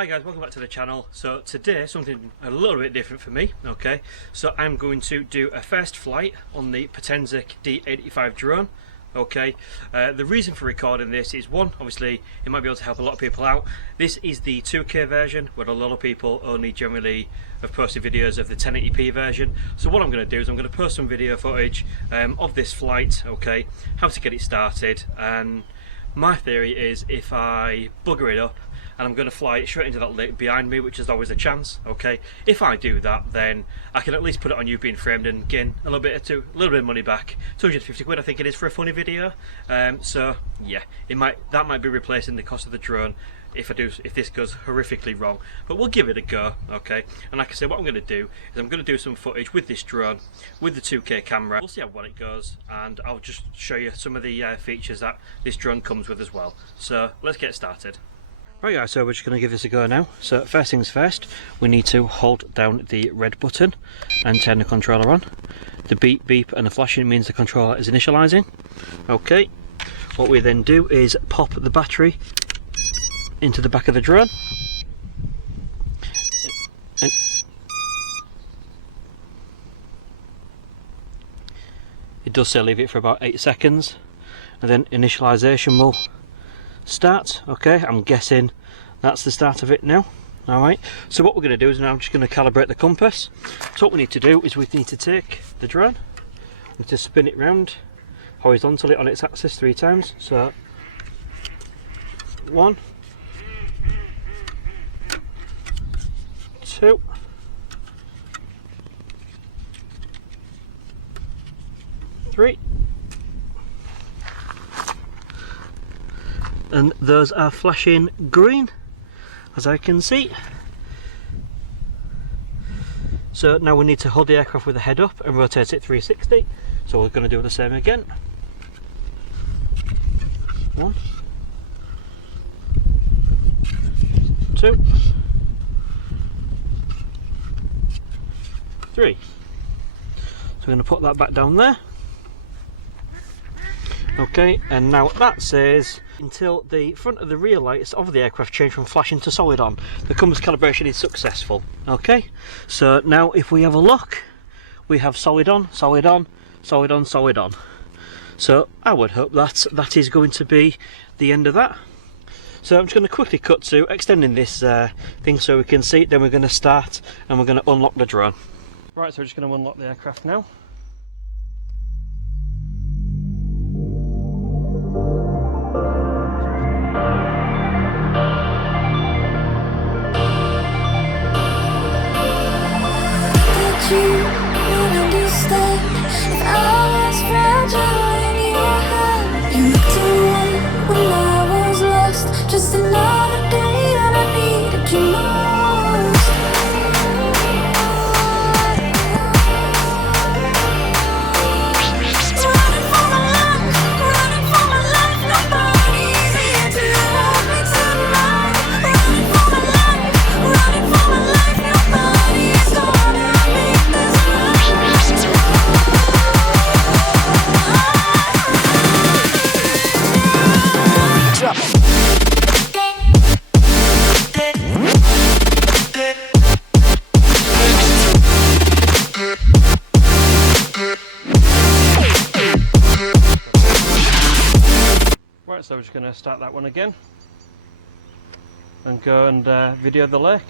Hi guys, welcome back to the channel. So today something a little bit different for me, okay? So I'm going to do a first flight on the Potensic D85 drone, okay? The reason for recording this is one, obviously it might be able to help a lot of people out. This is the 2K version, where a lot of people only generally have posted videos of the 1080p version. So what I'm going to do is I'm going to post some video footage of this flight, okay? How to get it started, and my theory is if I bugger it up and I'm going to fly it straight into that lake behind me, which is always a chance, okay? If I do that, then I can at least put it on you being framed and gain a little bit of money back. 250 quid I think it is for a funny video. So yeah, that might be replacing the cost of the drone if this goes horrifically wrong, but we'll give it a go, okay? And like I said, what I'm going to do is I'm going to do some footage with this drone with the 2K camera. We'll see how well it goes, and I'll just show you some of the features that this drone comes with as well. So let's get started. Right guys, so we're just going to give this a go now. So first things first, we need to hold down the red button and turn the controller on. The beep beep and the flashing means the controller is initializing. Okay, what we then do is pop the battery into the back of the drone. And it does say leave it for about 8 seconds, and then initialization will start. Okay, I'm guessing that's the start of it now. Alright, so what we're going to do is now I'm just going to calibrate the compass. So what we need to do is we need to take the drone, we need to spin it round horizontally on its axis 3 times. So 1, 2, 3. And those are flashing green, as I can see. So now we need to hold the aircraft with the head up and rotate it 360. So we're going to do the same again. 1, 2, 3. So we're going to put that back down there. Okay, and now that says until the front of the rear lights of the aircraft change from flashing to solid on. The compass calibration is successful. Okay, so now if we have a look, we have solid on, solid on, solid on, solid on. So I would hope that is going to be the end of that. So I'm just going to quickly cut to extending this thing so we can see it, then we're going to start and we're going to unlock the drone. Right, so we're just going to unlock the aircraft now. You won't understand if I was fragile in your hand. You looked away when I was lost, just another day that I needed you most. Running for my life, nobody's here to hold me tonight. Running for my life, nobody's gonna make this right. Right, so we're just going to start that one again and go and video the lake.